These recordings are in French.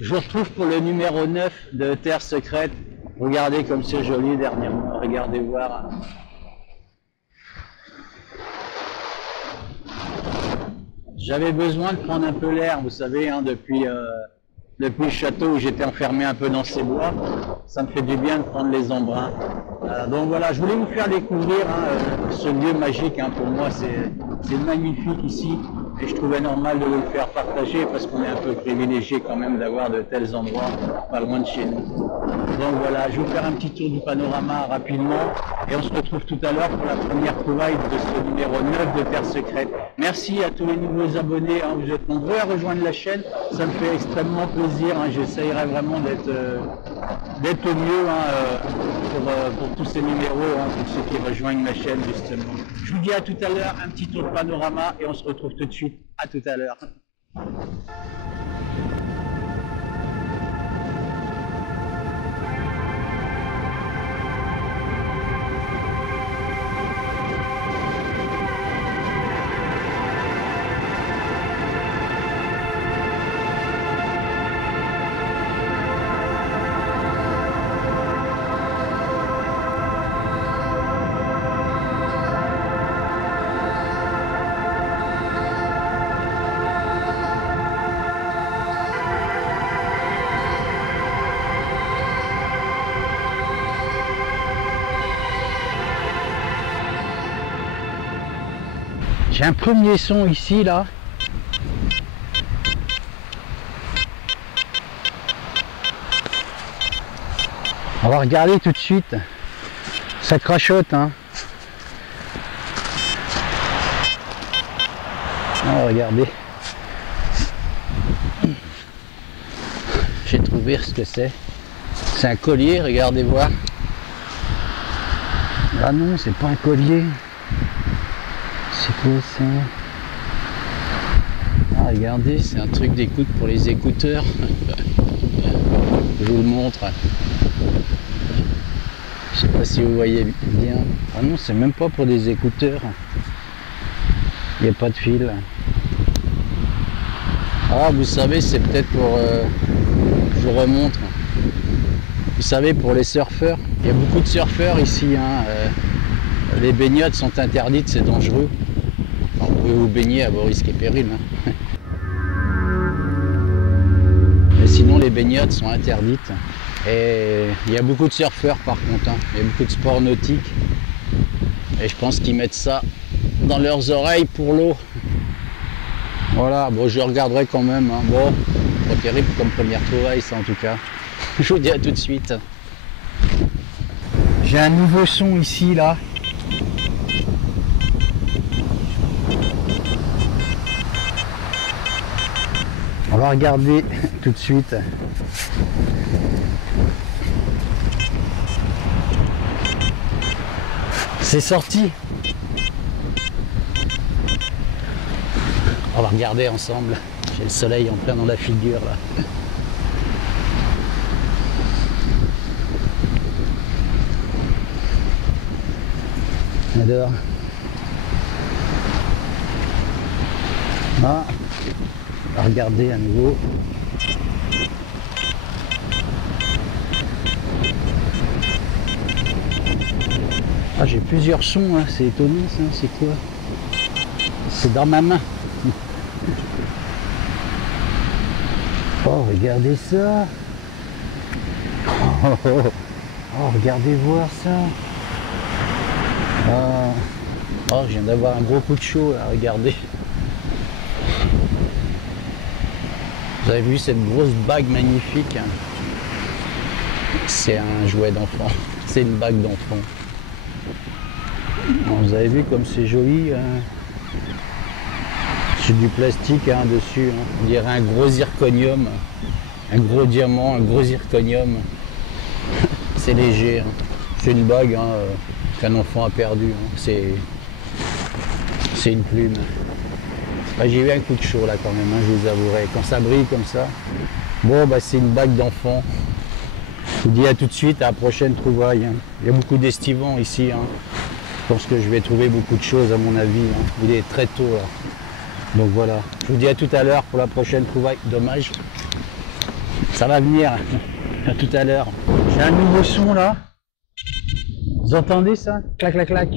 Je vous retrouve pour le numéro 9 de Terre Secrète. Regardez comme c'est joli dernièrement. Regardez voir. J'avais besoin de prendre un peu l'air, vous savez, hein, depuis le château où j'étais enfermé un peu dans ces bois. Ça me fait du bien de prendre les embruns. Donc voilà, je voulais vous faire découvrir ce lieu magique. Pour moi, c'est magnifique ici. Et je trouvais normal de vous le faire partager parce qu'on est un peu privilégié quand même d'avoir de tels endroits pas loin de chez nous. Donc voilà, je vais vous faire un petit tour du panorama rapidement et on se retrouve tout à l'heure pour la première trouvaille de ce numéro 9 de Terre Secrète. Merci à tous les nouveaux abonnés, vous êtes nombreux à rejoindre la chaîne, ça me fait extrêmement plaisir, j'essayerai vraiment d'être au mieux pour tous ces numéros, pour ceux qui rejoignent ma chaîne justement. Je vous dis à tout à l'heure, un petit tour de panorama et on se retrouve tout de suite. À tout à l'heure. J'ai un premier son ici, là. On va regarder tout de suite. Ça crachote, hein. On va regarder. J'ai trouvé ce que c'est. C'est un collier, regardez voir. Ah non, c'est pas un collier. C'est quoi ça? Ah, regardez, c'est un truc d'écoute pour les écouteurs. Je vous le montre. Je sais pas si vous voyez bien. Ah non, c'est même pas pour des écouteurs. Il n'y a pas de fil. Ah, vous savez, c'est peut-être pour... je vous remontre. Vous savez, pour les surfeurs. Il y a beaucoup de surfeurs ici. Les baignades sont interdites, c'est dangereux. Vous pouvez vous baigner à vos risques et périls. Mais sinon, les baignades sont interdites. Et il y a beaucoup de surfeurs par contre. Il y a beaucoup de sports nautiques. Et je pense qu'ils mettent ça dans leurs oreilles pour l'eau. Voilà, bon, je regarderai quand même. Bon, pas terrible comme première trouvaille, ça en tout cas. Je vous dis à tout de suite. J'ai un nouveau son ici, là. On va regarder tout de suite. C'est sorti. On va regarder ensemble. J'ai le soleil en plein dans la figure là. Alors. Ah. On va regarder à nouveau. Ah, j'ai plusieurs sons, c'est étonnant ça, c'est quoi? C'est dans ma main. Oh, regardez ça. Oh, regardez voir ça. Oh, je viens d'avoir un gros coup de chaud là, regardez. Vous avez vu cette grosse bague magnifique? C'est un jouet d'enfant. C'est une bague d'enfant. Vous avez vu comme c'est joli. C'est du plastique dessus. On dirait un gros zirconium. Un gros diamant, un gros zirconium. C'est léger. C'est une bague qu'un enfant a perdu. C'est une plume. J'ai eu un coup de chaud là quand même, je vous avouerai. Quand ça brille comme ça, bon c'est une bague d'enfant. Je vous dis à tout de suite, à la prochaine trouvaille. Il y a beaucoup d'estivants ici. Je pense que je vais trouver beaucoup de choses à mon avis. Il est très tôt là. Donc voilà, je vous dis à tout à l'heure pour la prochaine trouvaille. Dommage. Ça va venir. À tout à l'heure. J'ai un nouveau son là. Vous entendez ça? Clac, clac, clac.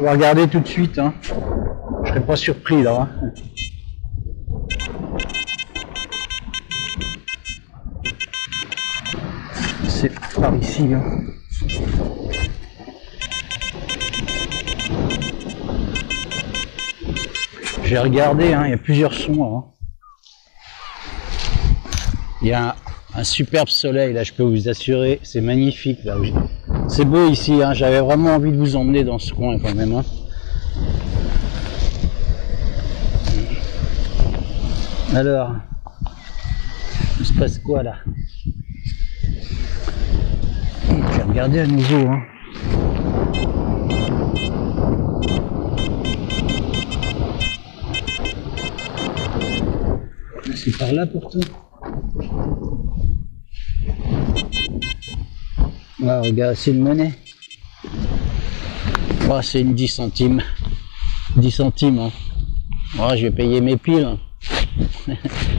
On va regarder tout de suite. Hein. Je serais pas surpris là. Hein. C'est par ici. Hein. J'ai regardé, hein, il y a plusieurs sons. Hein. Il y a un superbe soleil là, je peux vous assurer, c'est magnifique là. C'est beau ici, hein. J'avais vraiment envie de vous emmener dans ce coin quand même. Hein. Alors, il se passe quoi là? Je vais regarder à nouveau. Hein. C'est par là pourtant. Ah, regarde, c'est une monnaie. Oh, c'est une 10 centimes. 10 centimes. Hein. Oh, je vais payer mes piles.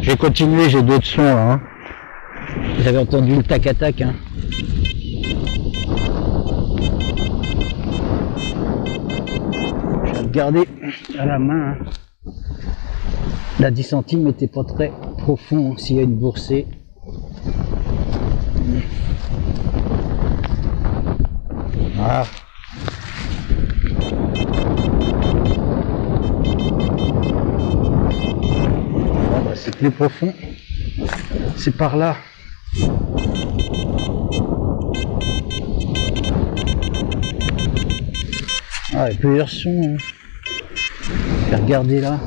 Je vais continuer, j'ai d'autres sons là. Hein. Vous avez entendu le tac-à-tac. Hein. Je vais regarder à la main. Hein. La 10 centimes n'était pas très profond. Hein, s'il y a une boursée. Ah. Bon, bah, c'est plus profond. C'est par là. Ah, il y a plusieurs sons. Hein. Je vais regarder là.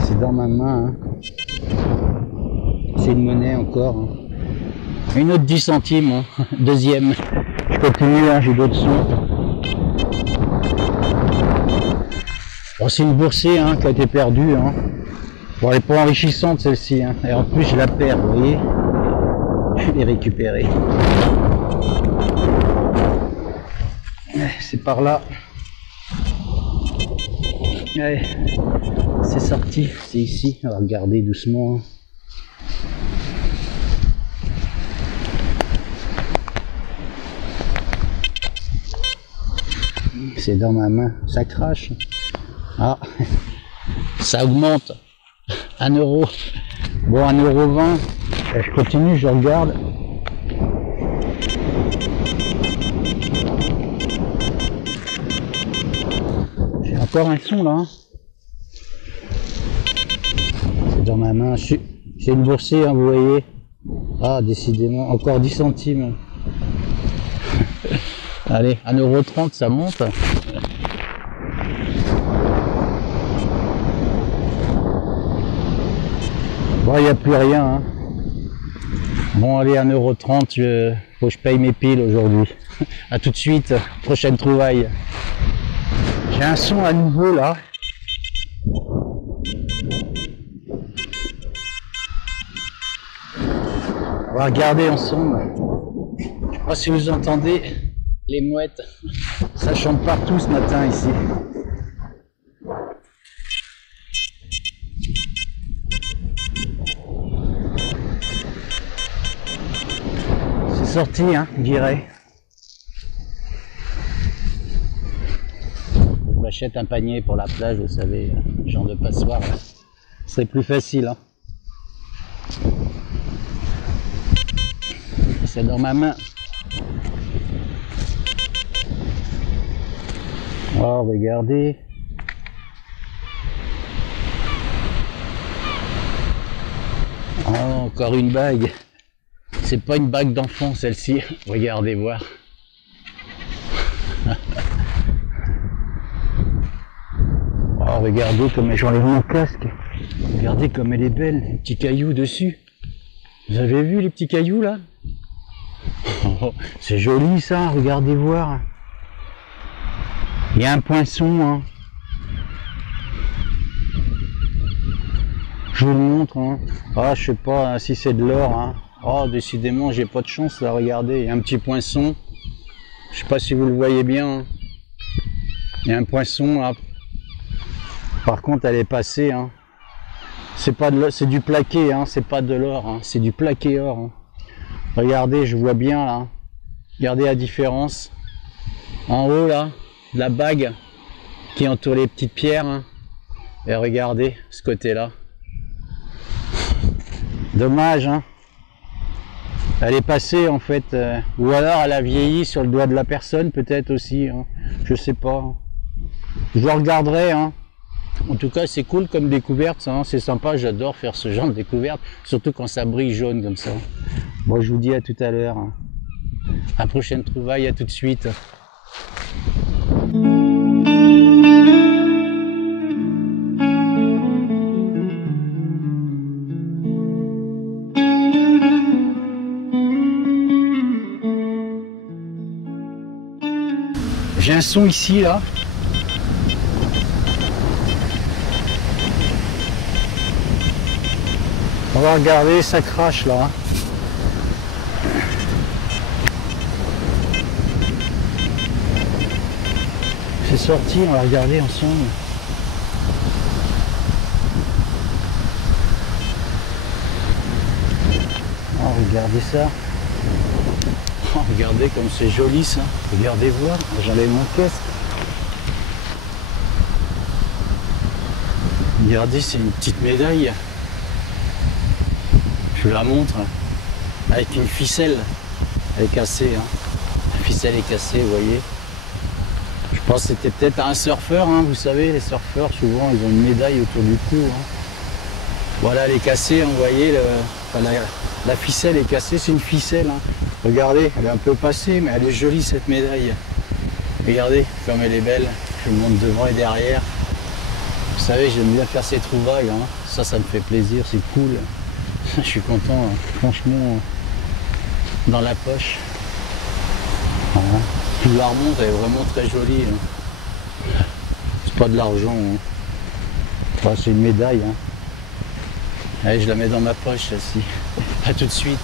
C'est dans ma main. Hein. C'est une monnaie encore. Hein. Une autre 10 centimes. Hein. Deuxième. Je continue, hein, j'ai d'autres sons. Bon, c'est une boursée hein, qui a été perdue. Hein. Bon, elle n'est pas enrichissante celle-ci. Hein. Et en plus, je la perds, vous voyez. Je l'ai récupérée. C'est par là. Allez, c'est sorti, c'est ici. On va regarder doucement. C'est dans ma main, ça crache. Ah, ça augmente. 1 euro. Bon, 1,20 €. Je continue, je regarde. J'ai encore un son là. Hein. C'est dans ma main. C'est une boursée, hein, vous voyez. Ah, décidément, encore 10 centimes. Allez, 1,30 €, ça monte. Bon, il n'y a plus rien. Hein. Bon, allez, 1,30 €, faut que je paye mes piles aujourd'hui. A tout de suite, prochaine trouvaille. J'ai un son à nouveau là. On va regarder ensemble. Je sais pas si vous entendez les mouettes. Ça chante partout ce matin ici. C'est sorti, hein, je dirais. Je m'achète un panier pour la plage, vous savez, genre de passoire. Là. Ce serait plus facile. Hein. C'est dans ma main. Oh, regardez. Oh, encore une bague. C'est pas une bague d'enfant celle-ci. Regardez voir. Oh, regardez comme j'enlève mon casque. Regardez comme elle est belle. Les petits cailloux dessus. Vous avez vu les petits cailloux là? Oh, c'est joli ça, regardez voir. Il y a un poinçon. Hein. Je vous le montre. Hein. Ah, je sais pas hein, si c'est de l'or. Hein. Oh, décidément, j'ai pas de chance là, regardez, il y a un petit poinçon. Je sais pas si vous le voyez bien. Hein. Il y a un poinçon là. Par contre, elle est passée. Hein. C'est pas de l'or, c'est du plaqué, hein. C'est pas de l'or, hein. C'est du plaqué or. Hein. Regardez, je vois bien là. Regardez la différence. En haut là, la bague qui entoure les petites pierres. Hein. Et regardez ce côté-là. Dommage, hein. Elle est passée en fait, ou alors elle a vieilli sur le doigt de la personne peut-être aussi, hein. Je sais pas. Je regarderai, hein. En tout cas c'est cool comme découverte, hein. C'est sympa, j'adore faire ce genre de découverte, surtout quand ça brille jaune comme ça. Bon, je vous dis à tout à l'heure, hein. À la prochaine trouvaille, à tout de suite. J'ai un son ici, là. On va regarder, ça crache, là. C'est sorti, on va regarder ensemble. Oh, regardez ça. Oh, regardez comme c'est joli ça. Regardez voir, j'enlève mon casque. Regardez, c'est une petite médaille. Je vous la montre. Avec une ficelle. Elle est cassée. Hein. La ficelle est cassée, vous voyez. Je pense que c'était peut-être un surfeur. Hein. Vous savez, les surfeurs, souvent, ils ont une médaille autour du cou. Hein. Voilà, elle est cassée. Vous voyez, la ficelle est cassée. C'est une ficelle. Hein. Regardez, elle est un peu passée, mais elle est jolie cette médaille. Regardez comme elle est belle. Je vous montre devant et derrière. Vous savez, j'aime bien faire ces trouvailles. Hein. Ça me fait plaisir, c'est cool. Je suis content, hein. Franchement, dans la poche. Voilà. Puis la remonte, elle est vraiment très jolie. Hein. C'est pas de l'argent. Hein. Enfin, c'est une médaille. Hein. Allez, je la mets dans ma poche, celle-ci. À tout de suite.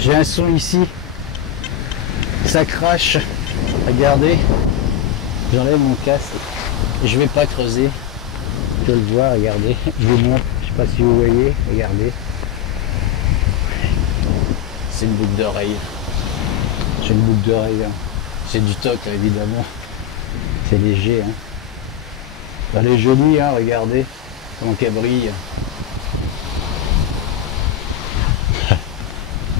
J'ai un son ici, ça crache, regardez, j'enlève mon casque, je vais pas creuser, je le vois, regardez, je vous montre, je sais pas si vous voyez, regardez, c'est une boucle d'oreille, j'ai une boucle d'oreille, hein. C'est du toc hein, évidemment, c'est léger, hein. Elle est jolie, hein, regardez, comment qu'elle brille.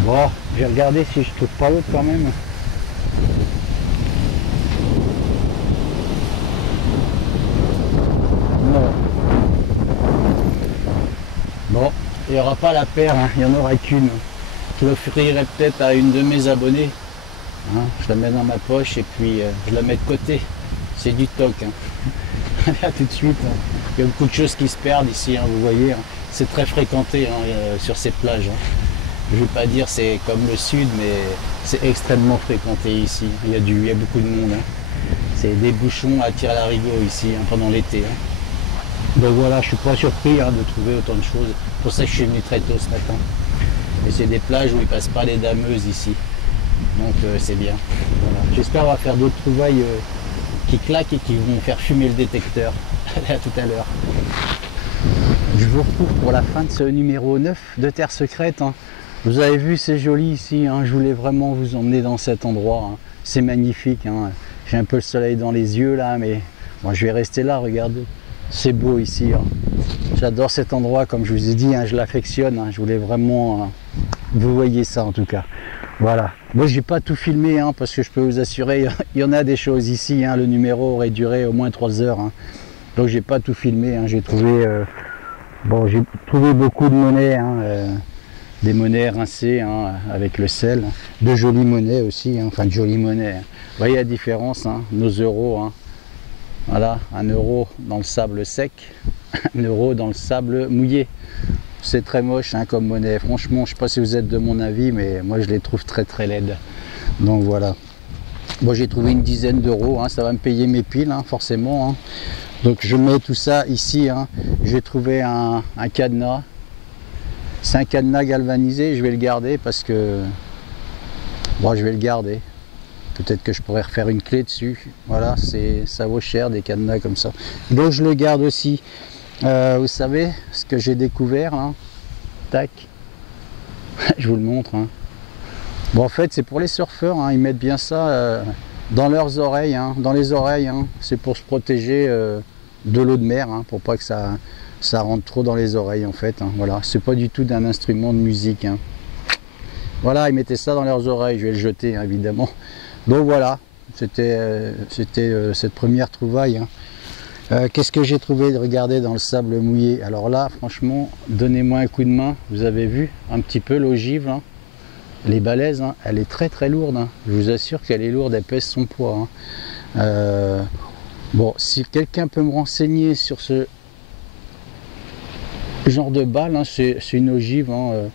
Bon, je vais regarder si je trouve pas l'autre quand même. Non. Bon, il n'y aura pas la paire, hein, il n'y en aura qu'une. Je l'offrirai peut-être à une de mes abonnées. Hein, je la mets dans ma poche et puis je la mets de côté. C'est du toc. Hein. À tout de suite. Hein. Il y a beaucoup de choses qui se perdent ici, hein, vous voyez. Hein. C'est très fréquenté hein, sur ces plages. Hein. Je ne veux pas dire c'est comme le sud, mais c'est extrêmement fréquenté ici. Il y a beaucoup de monde. Hein. C'est des bouchons à tir à l'arigot ici hein, pendant l'été. Hein. Donc voilà, je suis pas surpris hein, de trouver autant de choses. C'est pour ça que je suis venu très tôt ce matin. Et c'est des plages où il ne passe pas les dameuses ici. Donc c'est bien. Voilà. J'espère qu'on va faire d'autres trouvailles qui claquent et qui vont faire fumer le détecteur. À tout à l'heure. Je vous retrouve pour la fin de ce numéro 9 de Terre Secrète. Hein. Vous avez vu, c'est joli ici, hein. Je voulais vraiment vous emmener dans cet endroit, hein. C'est magnifique, hein. J'ai un peu le soleil dans les yeux là, mais bon, je vais rester là, regardez, c'est beau ici, hein. J'adore cet endroit, comme je vous ai dit, hein, je l'affectionne, hein. Je voulais vraiment, vous voyez ça en tout cas, voilà. Moi j'ai pas tout filmé, hein, parce que je peux vous assurer, il y en a des choses ici, hein. Le numéro aurait duré au moins 3 heures, hein. Donc j'ai pas tout filmé, hein. J'ai trouvé, j'ai trouvé beaucoup de monnaie, hein, des monnaies rincées hein, avec le sel, de jolies monnaies aussi, hein, enfin de jolies monnaies. Hein. Vous voyez la différence, hein, nos euros, hein. Voilà, 1 euro dans le sable sec, 1 euro dans le sable mouillé. C'est très moche hein, comme monnaie, franchement, je ne sais pas si vous êtes de mon avis, mais moi je les trouve très très laides. Donc voilà. Moi j'ai trouvé une dizaine d'euros, hein, ça va me payer mes piles, hein, forcément. Hein. Donc je mets tout ça ici, hein. J'ai trouvé un cadenas. C'est un cadenas galvanisé, je vais le garder parce que... Bon, je vais le garder. Peut-être que je pourrais refaire une clé dessus. Voilà, ça vaut cher des cadenas comme ça. Donc je le garde aussi. Vous savez ce que j'ai découvert, hein? Tac. Je vous le montre. Hein. Bon, en fait, c'est pour les surfeurs. Hein. Ils mettent bien ça dans leurs oreilles, hein, dans les oreilles. Hein. C'est pour se protéger de l'eau de mer, hein, pour pas que ça rentre trop dans les oreilles, en fait. Hein. Voilà, c'est pas du tout d'un instrument de musique. Hein. Voilà, ils mettaient ça dans leurs oreilles. Je vais le jeter, hein, évidemment. Donc voilà, c'était cette première trouvaille. Hein. Qu'est-ce que j'ai trouvé de regarder dans le sable mouillé? Alors là, franchement, donnez-moi un coup de main. Vous avez vu un petit peu l'ogive, hein. Elle est balèze, hein. Elle est très très lourde. Hein. Je vous assure qu'elle est lourde, elle pèse son poids. Hein. Bon, si quelqu'un peut me renseigner sur ce genre de balle, hein, c'est une ogive. Hein.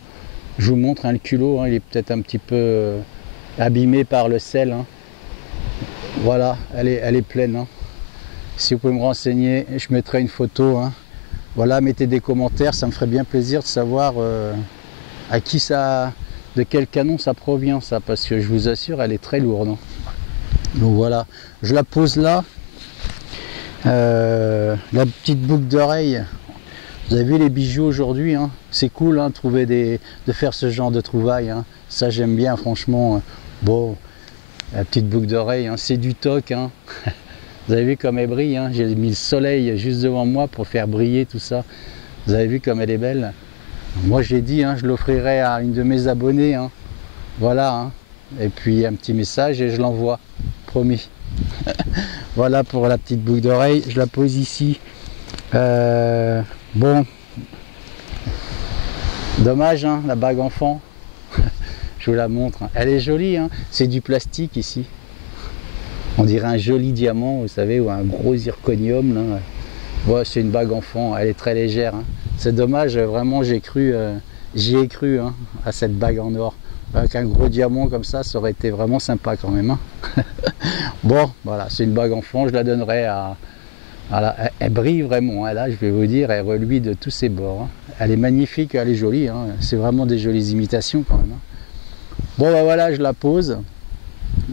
Je vous montre, hein, le culot, hein, il est peut-être un petit peu abîmé par le sel. Hein. Voilà, elle est pleine. Hein. Si vous pouvez me renseigner, je mettrai une photo. Hein. Voilà, mettez des commentaires, ça me ferait bien plaisir de savoir à qui ça, de quel canon ça provient, ça, parce que je vous assure, elle est très lourde. Hein. Donc voilà, je la pose là. La petite boucle d'oreille. Vous avez vu les bijoux aujourd'hui, hein. C'est cool, hein, de faire ce genre de trouvailles. Hein. Ça, j'aime bien, franchement. Bon, la petite boucle d'oreille, hein, c'est du toc. Hein. Vous avez vu comme elle brille, hein. J'ai mis le soleil juste devant moi pour faire briller tout ça. Vous avez vu comme elle est belle. Moi j'ai dit, hein, je l'offrirai à une de mes abonnées. Hein. Voilà. Hein. Et puis un petit message et je l'envoie. Promis. Voilà pour la petite boucle d'oreille. Je la pose ici. Bon. Dommage, hein, la bague enfant. Je vous la montre. Hein. Elle est jolie. Hein. C'est du plastique ici. On dirait un joli diamant, vous savez, ou un gros zirconium. Là. Ouais, c'est une bague enfant, elle est très légère. Hein. C'est dommage, vraiment, j'y ai cru hein, à cette bague en or. Avec un gros diamant comme ça aurait été vraiment sympa quand même. Hein. Bon, voilà, c'est une bague enfant, je la donnerai à elle brille vraiment, hein, là, je vais vous dire, elle reluit de tous ses bords. Hein. Elle est magnifique, elle est jolie, hein. C'est vraiment des jolies imitations quand même. Hein. Bon, ben voilà, je la pose.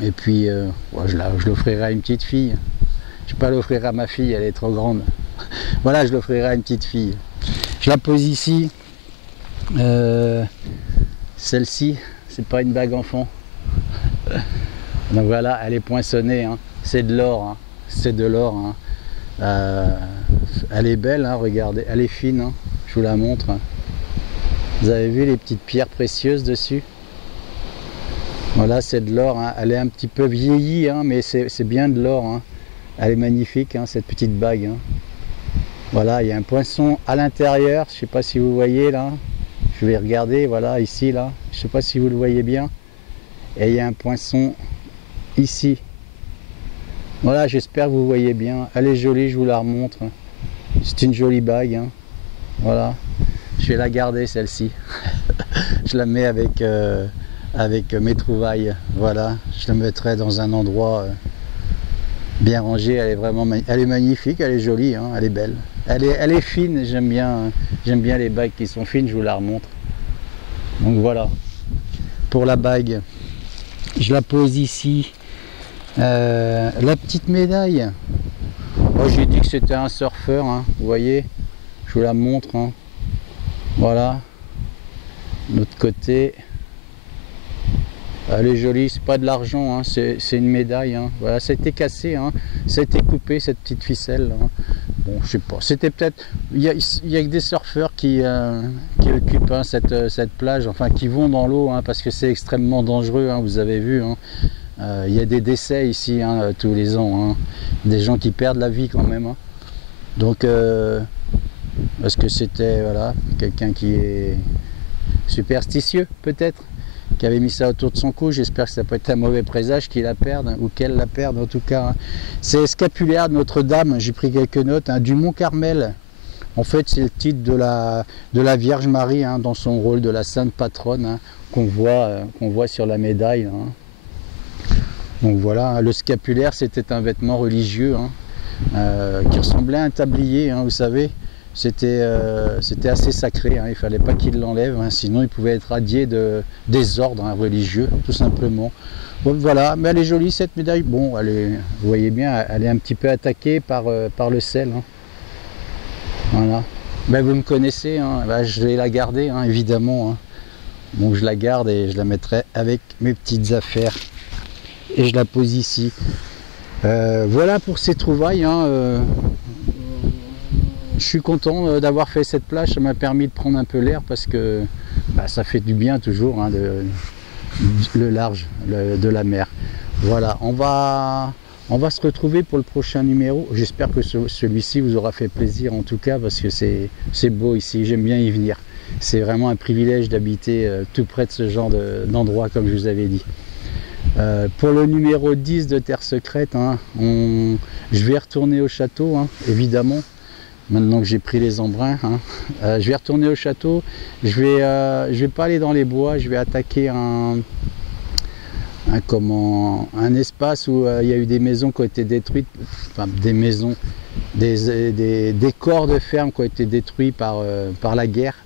Et puis, ouais, je l'offrirai à une petite fille. Je ne vais pas l'offrir à ma fille, elle est trop grande. Voilà, je l'offrirai à une petite fille. Je la pose ici. Celle-ci, c'est pas une bague enfant. Donc voilà, elle est poinçonnée. Hein. C'est de l'or. Hein. C'est de l'or. Hein. Elle est belle, hein, regardez. Elle est fine. Hein. Je vous la montre. Hein. Vous avez vu les petites pierres précieuses dessus? Voilà, c'est de l'or, hein. Elle est un petit peu vieillie, hein, mais c'est bien de l'or. Hein. Elle est magnifique, hein, cette petite bague. Hein. Voilà, il y a un poinçon à l'intérieur, je ne sais pas si vous voyez là. Je vais regarder, voilà, ici, là. Je ne sais pas si vous le voyez bien. Et il y a un poinçon ici. Voilà, j'espère que vous voyez bien. Elle est jolie, je vous la remontre. C'est une jolie bague. Hein. Voilà, je vais la garder celle-ci. Je la mets avec mes trouvailles. Voilà, je la mettrai dans un endroit bien rangé. Elle est vraiment elle est magnifique, elle est jolie, hein, elle est belle. Elle est fine, j'aime bien les bagues qui sont fines, je vous la remontre. Donc voilà, pour la bague, je la pose ici. La petite médaille, oh, j'ai dit que c'était un surfeur, hein, vous voyez, je vous la montre. Hein. Voilà, l'autre côté. Elle est jolie, c'est pas de l'argent, hein, c'est une médaille. Hein. Voilà, ça a été cassé, hein. Ça a été coupé, cette petite ficelle. Hein. Bon, je sais pas, c'était peut-être... Il y a que des surfeurs qui occupent, hein, cette plage, enfin qui vont dans l'eau, hein, parce que c'est extrêmement dangereux, hein, vous avez vu. Hein. Il y a des décès ici, hein, tous les ans. Hein. Des gens qui perdent la vie quand même. Hein. Donc, parce que c'était, voilà, quelqu'un qui est superstitieux, peut-être, qui avait mis ça autour de son cou. J'espère que ça peut être un mauvais présage qu'il la perde, hein, ou qu'elle la perde en tout cas. Hein. C'est scapulaire de Notre-Dame, j'ai pris quelques notes, hein, du Mont Carmel. En fait, c'est le titre de la Vierge Marie, hein, dans son rôle de la sainte patronne, hein, qu'on voit sur la médaille. Hein. Donc voilà, hein, le scapulaire, c'était un vêtement religieux, hein, qui ressemblait à un tablier, hein, vous savez. c'était assez sacré, hein, il ne fallait pas qu'il l'enlève, hein, sinon il pouvait être radié de désordre, hein, religieux, tout simplement. Bon, voilà, mais elle est jolie cette médaille. Bon, vous voyez bien, elle est un petit peu attaquée par le sel. Hein. Voilà. Ben, vous me connaissez, hein, ben, je vais la garder, hein, évidemment. Hein. Donc je la garde et je la mettrai avec mes petites affaires. Et je la pose ici. Voilà pour ces trouvailles. Hein, je suis content d'avoir fait cette plage, ça m'a permis de prendre un peu l'air parce que bah, ça fait du bien toujours, hein, le large de la mer. Voilà, on va se retrouver pour le prochain numéro. J'espère que celui-ci vous aura fait plaisir en tout cas parce que c'est beau ici, j'aime bien y venir. C'est vraiment un privilège d'habiter tout près de ce genre d'endroit comme je vous avais dit. Pour le numéro 10 de Terre Secrète, hein, je vais retourner au château, hein, évidemment. Maintenant que j'ai pris les embruns, hein. Je vais retourner au château. Je vais pas aller dans les bois. Je vais attaquer un espace où il y a eu des maisons qui ont été détruites, enfin des maisons, des corps de ferme qui ont été détruits par la guerre.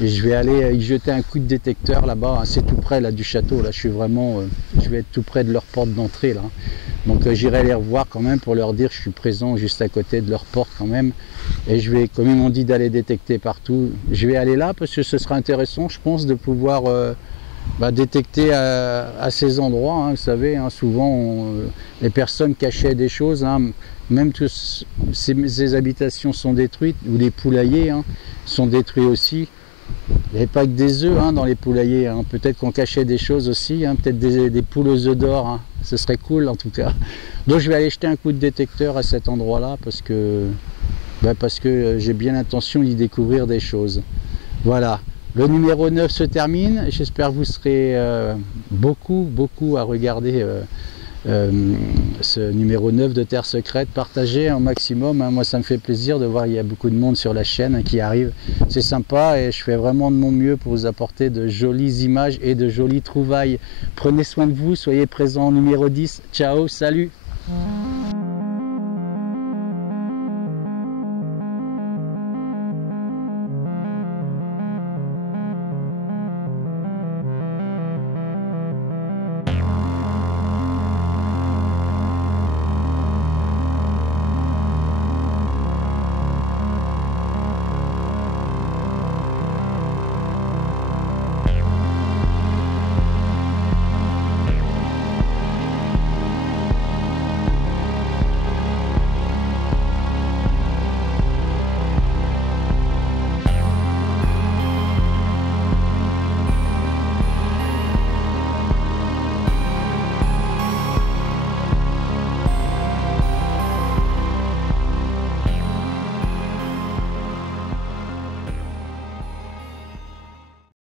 Et je vais aller y jeter un coup de détecteur là-bas, hein, c'est tout près là du château. Là, je vais être tout près de leur porte d'entrée là. Donc j'irai les revoir quand même pour leur dire que je suis présent juste à côté de leur porte quand même. Et je vais, comme ils m'ont dit d'aller détecter partout, je vais aller là parce que ce sera intéressant, je pense, de pouvoir détecter à ces endroits. Hein, vous savez, hein, souvent les personnes cachaient des choses, hein, même que ces habitations sont détruites, ou les poulaillers hein, sont détruits aussi. Il n'y avait pas que des œufs hein, dans les poulaillers, hein. Peut-être qu'on cachait des choses aussi, hein, peut-être des poules aux œufs d'or, hein. Ce serait cool en tout cas. Donc je vais aller jeter un coup de détecteur à cet endroit-là parce que j'ai bien l'intention d'y découvrir des choses. Voilà, le numéro 9 se termine, j'espère que vous serez beaucoup à regarder ce numéro 9 de Terre Secrète, partagez un maximum, hein. Moi ça me fait plaisir de voir qu'il y a beaucoup de monde sur la chaîne hein, qui arrive, c'est sympa et je fais vraiment de mon mieux pour vous apporter de jolies images et de jolies trouvailles. Prenez soin de vous, soyez présents au numéro 10, ciao, salut.